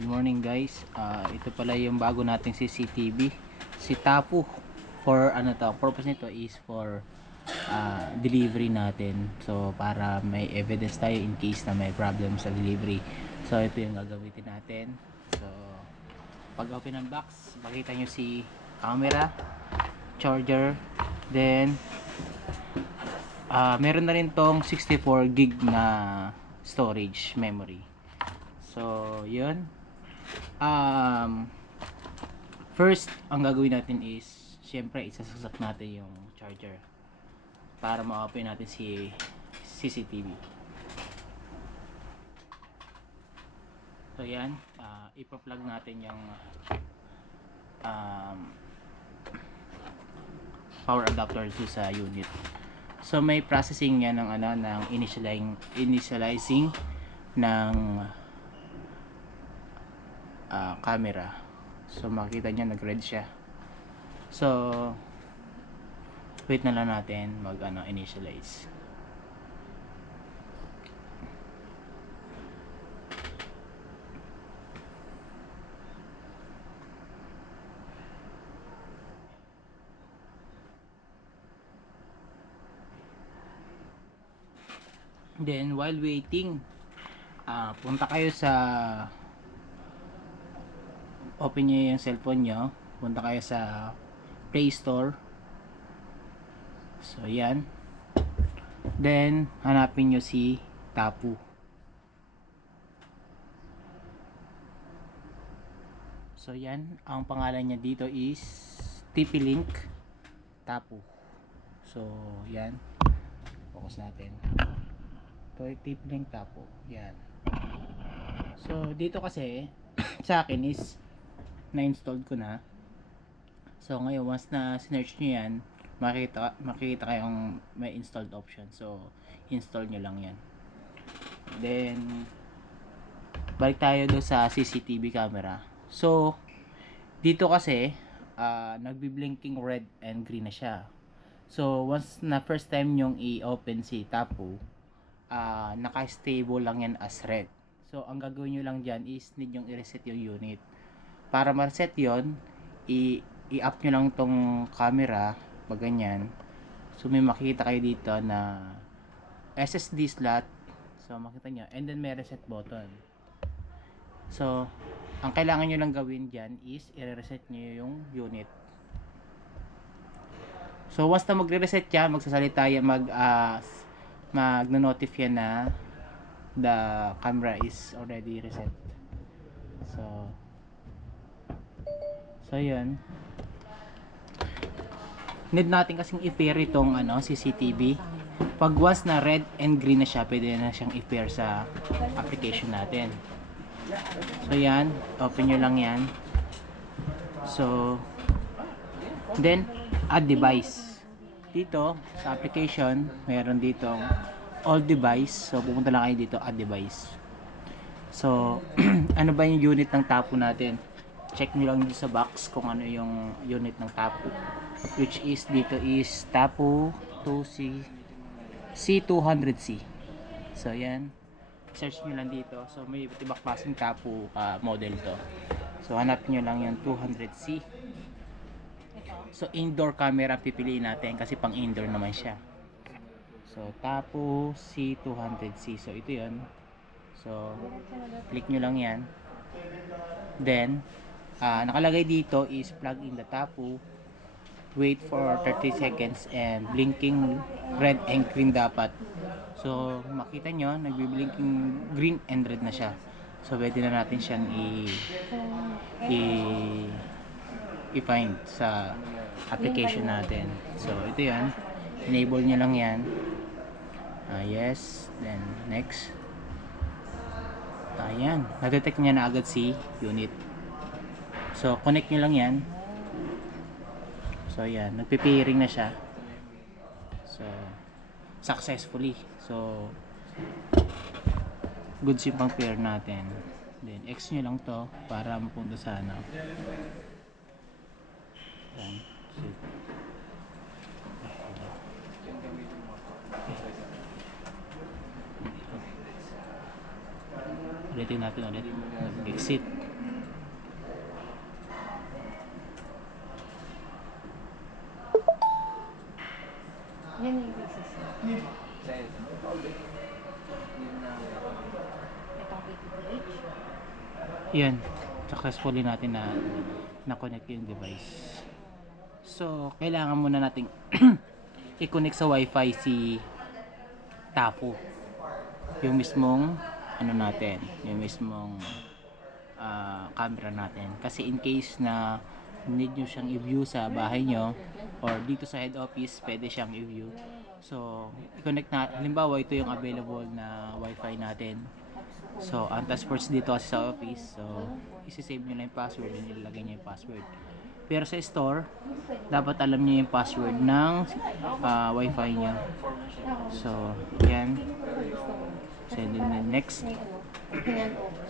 Good morning guys. Ito pala yung bago nating CCTV, si Tapu. For ano to, purpose nito is for delivery natin. So para may evidence tayo in case na may problem sa delivery. So ito yung gagamitin natin. So pag open ng box, makita nyo si camera, charger, then meron na rin tong 64 gig na storage memory. So yun. First, ang gagawin natin is syempre isasasak natin yung charger para ma-open natin si CCTV. So yan, ipa-plug natin yung power adapter to sa unit. So may processing yan ng ng initializing ng camera. So makita nyo nag-red siya. So wait na lang natin mag initialize. Then while waiting, punta kayo sa open nyo yung cellphone nyo, punta kayo sa Play Store. So yan, then hanapin nyo si Tapu. So yan, ang pangalan niya dito is TP-Link Tapu. So yan, focus natin. Ito TP-Link Tapu, yan. So dito kasi sa akin is na-installed ko na. So ngayon once na sinearch nyo yan, makikita kayong may installed option. So install nyo lang yan. Then balik tayo do sa CCTV camera. So dito kasi nagbi-blinking red and green na siya. So once na first time nyong i-open si Tapu, naka-stable lang yan as red. So ang gagawin nyo lang dyan is need nyong i-reset yung unit. Para ma-reset yon, i-up nyo lang tong camera pag ganyan. So may makikita kayo dito na SSD slot. So makita nyo, and then may reset button. So ang kailangan nyo lang gawin dyan is i-reset nyo yung unit. So once na magre-reset yan, magsasalita yan, mag-notify na the camera is already reset. So yun, need natin kasing i-pair itong CCTV. Pag once na red and green na siya, pwede na siyang i-pair sa application natin. So yan, open nyo lang yan. So then add device. Dito sa application, mayroon ditong all device. So pupunta lang kayo dito, add device. So ano ba yung unit ng Tapu natin? Check nyo lang dito sa box kung ano yung unit ng Tapu, which is dito is Tapu 2C C200C. So yan, search nyo lang dito. So may iba't ibang klaseng Tapu model to. So hanapin nyo lang yung 200C. So indoor camera pipiliin natin kasi pang indoor naman siya. So Tapu C200C. So ito yun. So click nyo lang yan. Then nakalagay dito is plug in the Tapu, wait for 30 seconds and blinking red and green dapat. So makita nyo nagbi-blinking green and red na siya. So pwede na natin siyang i-find sa application natin. So ito yan, enable nyo lang yan. Yes, then next. Ayan, na-detect niya na agad si unit. So connect nyo lang yan. So yan, nagpe-pairing na siya. So successfully. So goods yung pang pair natin. Then X nyo lang to para mapunta sa yan. Ulitin natin ulit. Exit. yan, successfully natin na connect yung device. So kailangan muna nating i-connect sa wifi si Tafu, yung mismong ano natin, yung mismong camera natin, kasi in case na need nyo siyang i-view sa bahay nyo or dito sa head office, pwede siyang i-view. So i-connect na, halimbawa ito yung available na wifi natin. So ang passport dito kasi sa office, so isi-save nyo na yung password, ilalagay nyo yung password. Pero sa store, dapat alam niyo yung password ng wifi niyo. So yan, send in the next.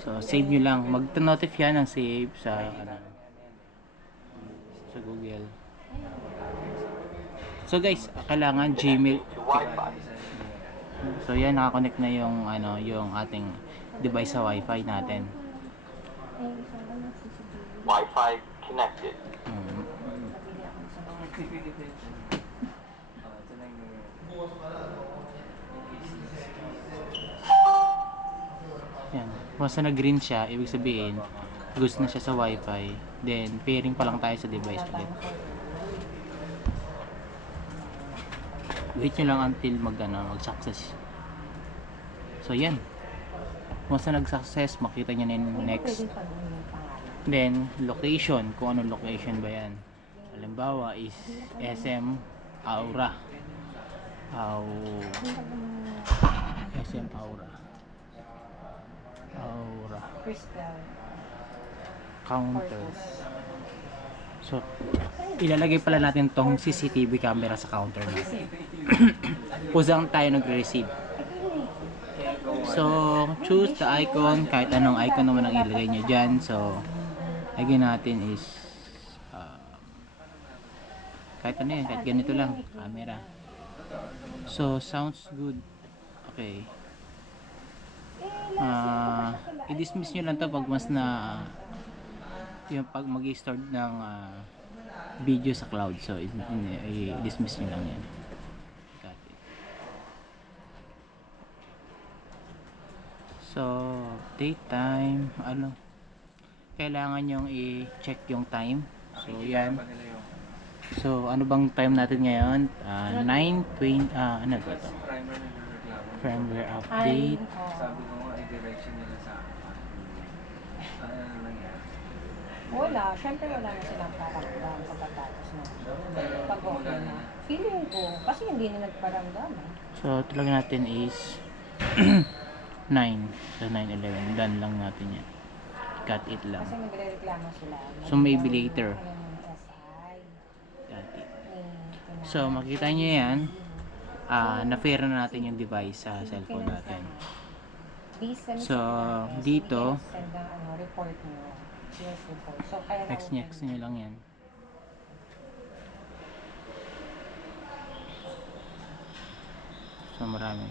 So save nyo lang, mag-notify yan ng save sa sa Google. So guys, kailangan Gmail. So yan, nakakonect na yung yung ating device sa wifi natin. Wi-Fi connected. Yan. Once na nag-green siya, ibig sabihin gusto na siya sa wifi. Then pairing pa lang tayo sa device ulit. Wait nyo lang until mag-success. So yan. Once na nag-success, makita nyo na yung next. Then location, kung anong location ba yan. Halimbawa is SM Aura. SM Aura. Counters. So ilalagay pala natin tong CCTV camera sa counter natin. Kung saan tayo nagre-receive. So choose the icon, kahit anong icon naman ang ilagay nyo dyan. So lagyan natin is kahit ano yan, kahit ganito lang camera. So sounds good. Okay, i-dismiss nyo lang to pag mas na yung pag mag-start ng video sa cloud. So i-dismiss nyo lang yan. Got it. So daytime, kailangan nyong i-check yung time. So yan. So ano bang time natin ngayon? 9:20, ano ba ito? Firmware update. Sabi ko nga, i-direction nila sa akin. Ano nangyari? Wala. Siyempre wala na silang paramdam pagkatapos na. Pag okay na. Feeling ko. Kasi hindi na nagparamdam. So talaga natin is 9. So 9:11. Done lang natin yan. Cut it lang. Kasi nagre-reklamo sila. So maybe later. SI. Cut it. So makita nyo yan. Na-pair na natin yung device sa cellphone natin. So dito, Send ang report nyo. Yes, report. So kaya next nyo lang yan. So marami.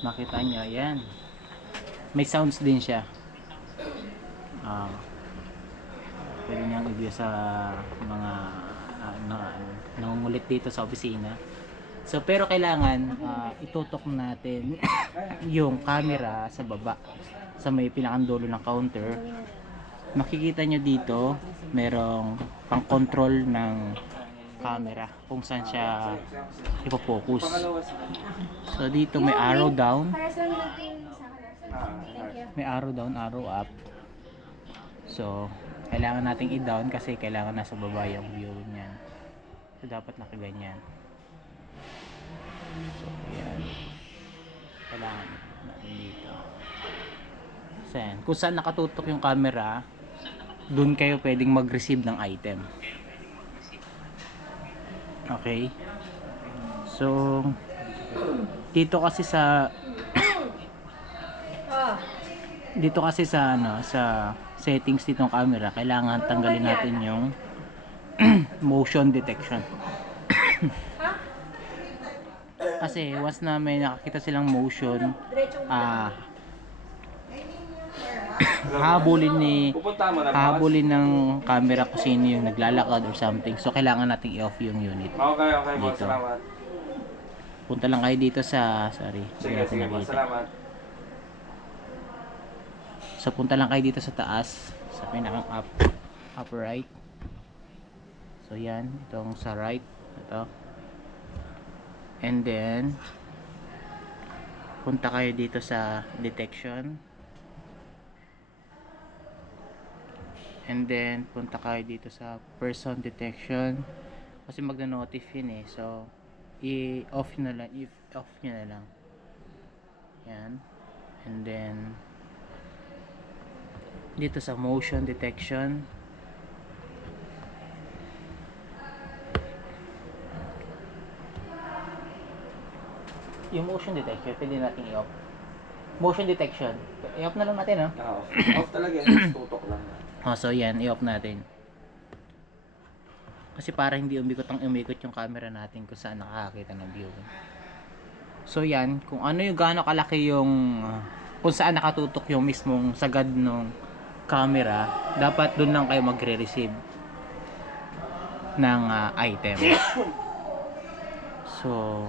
Makita nyo, yan. May sounds din siya. Pwede niyang i-view sa mga nangungulit dito sa opisina. So pero kailangan itutok natin yung camera sa baba, sa may pinakandulo ng counter. Makikita nyo dito merong pang control ng camera kung saan siya ipo-focus. So dito may arrow down, may arrow down, arrow up. So kailangan nating i-down kasi kailangan nasa baba yung view niyan. So dapat nakaganyan. So ayan, kailangan natin dito. So ayan, kung saan nakatutok yung camera, dun kayo pwedeng mag-receive ng item. Okay, so dito kasi sa sa settings nitong camera, kailangan tanggalin natin yung motion detection. Kasi once na may nakakita silang motion, habulin ng camera kung sino yung naglalakad or something. So kailangan nating i-off yung unit. Okay, boss. Dito. Salamat. Punta lang kayo dito sa, sorry, hindi Sige, natin sige, boss. nakita. Salamat. So punta lang kayo dito sa taas, sa pinakang upper right. So yan, itong sa right, ito. And then punta kayo dito sa detection. And then punta kayo dito sa person detection. Kasi magna-notif yun eh. So i-off nyo na lang, i-off nyo na lang. Yan. And then dito sa motion detection, yung motion detection pwede natin i-off. Motion detection i-off na lang natin, no? Off. Off talaga yun. Tutok lang. So yan, i-off natin. Kasi para hindi umikot yung camera natin kung saan nakakakita ng view. So yan, kung ano yung gaano kalaki yung kung saan nakatutok yung mismong sagad ng camera, dapat doon lang kayo magre-receive ng item. So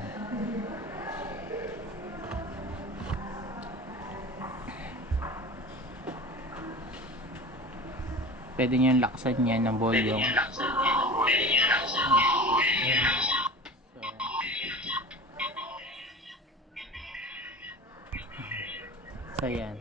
pwede nyo laksan yan ng volume. So yan.